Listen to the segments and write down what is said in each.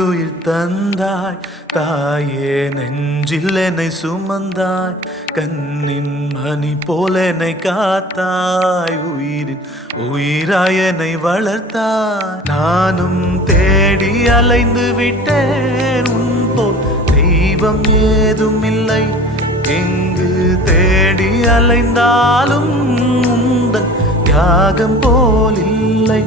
உயிர் தந்தாய் தாயே, நெஞ்சில் என்னை சுமந்தாய், கண்ணின் மணி போல என்னை காத்தாய், உயிரின் உயிராய் என்னை வளர்த்தாய். நானும் தேடி அலைந்து விட்டேன், உன் போல் தெய்வம் ஏதும் இல்லை. எங்கு தேடி அலைந்தாலும் உந்தன் தியாகம் போல் இல்லை.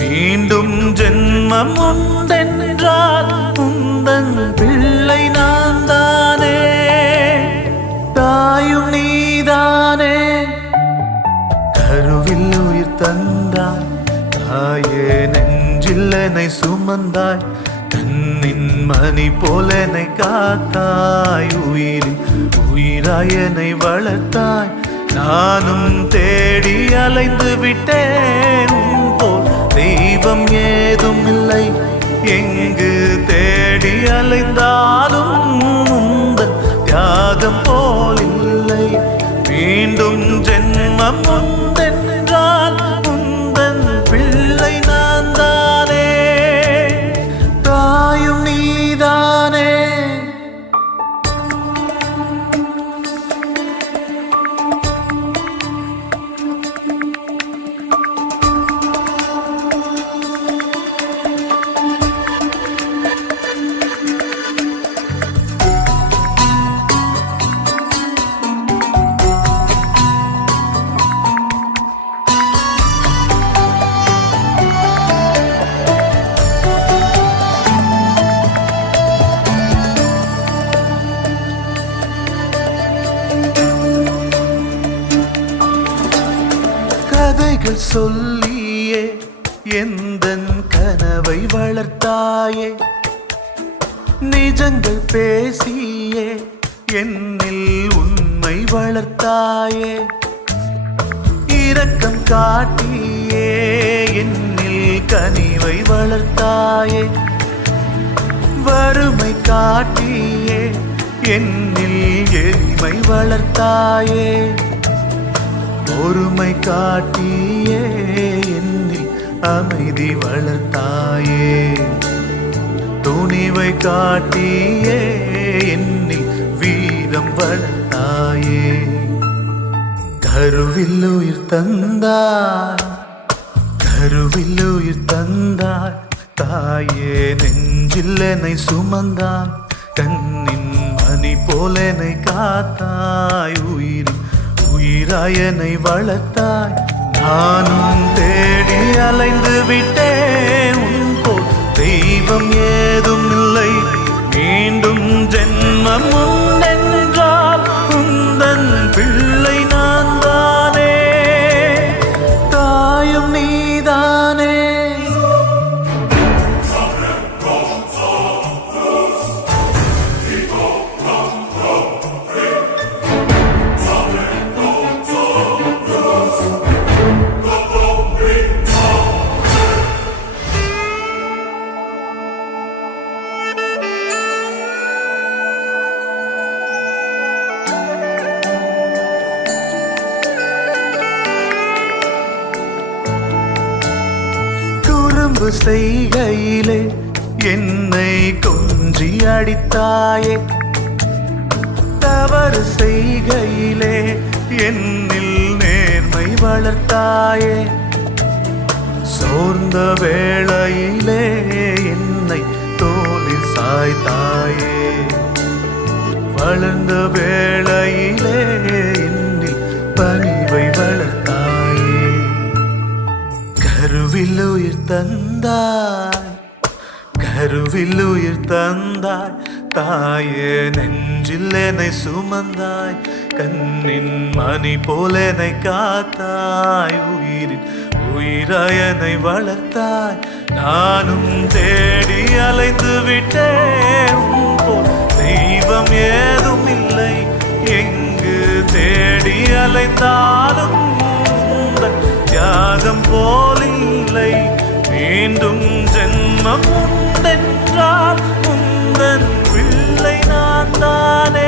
மீண்டும் ஜென்மம் உண்டென்றால் உந்தன் பிள்ளை நான் தானே, தாயும் நீதானே. கருவில் உயிர் தந்தாய் தாயே, நெஞ்சில் என்னை சுமந்தாய், கண்ணின் மணி போல என்னை காத்தாய், உயிரின் உயிராய் என்னை வளர்த்தாய். நானும் தேடி அலைந்து விட்டேன், உன் போல் தெய்வம் ஏதும் இல்லை. எங்கு தேடி அலைந்தாலும் உந்தன் தியாகம் போல் இல்லை. மீண்டும் ஜென்மம் உண்டென்றால் உந்தன் பிள்ளை நான் தானே, தாயும் நீதானே. கதைகள் சொல்லியே எந்தன் கனவை வளர்த்தாயே, நிஜங்கள் பேசியே என்னில் உண்மை வளர்த்தாயே, இரக்கம் காட்டியே என்னில் கனிவை வளர்த்தாயே, வறுமை காட்டியே என்னில் எளிமை வளர்த்தாயே, பொறுமை காட்டியே என்னில் அமைதி வளர்த்தாயே, துணிவை காட்டியே என்னில் வீரம் வளர்த்தாயே. கருவில் உயிர் தந்தாய், கருவில் உயிர் தந்தாய் தாயே, நெஞ்சில் என்னை சுமந்தாய், கண்ணின் மணி போல என்னை காத்தாய், உயிரின் உயிராய் என்னை வளர்த்தாய். நானும் தேடி அலைந்து விட்டேன், உன் போல் தெய்வம் ஏதும் இல்லை. மீண்டும் ஜென்மம் உண்டென்றால் உந்தன் பிள்ளை நான் தானே, தாயும் நீதானே. குறும்பு செய்கையிலே என்னை கொஞ்சி அடித்தாயே, தவறு செய்கையிலே என்னில் நேர்மை வளர்த்தாயே, சோர்ந்த வேளையிலே என்னை தோளில் சாய்த்தாயே, வளர்ந்த வேளையிலே என்னில் பணிவை வளர்த்தாயே. கருவில் உயிர் தந்தாய், கருவில் உயிர் தந்தாய் தாயே, நெஞ்சில் என்னை சுமந்தாய், கண்ணின் மணி போல என்னை காத்தாய், உயிரின் உயிராய் என்னை வளர்த்தாய். நானும் தேடி அலைந்து விட்டேன், உன் போல் தெய்வம் ஏதும் இல்லை. எங்கு தேடி அலைந்தாலும் உந்தன் தியாகம் போல் இல்லை. மீண்டும் ஜென்மம் உண்டென்றால் உந்தன் பிள்ளை நான் தானே.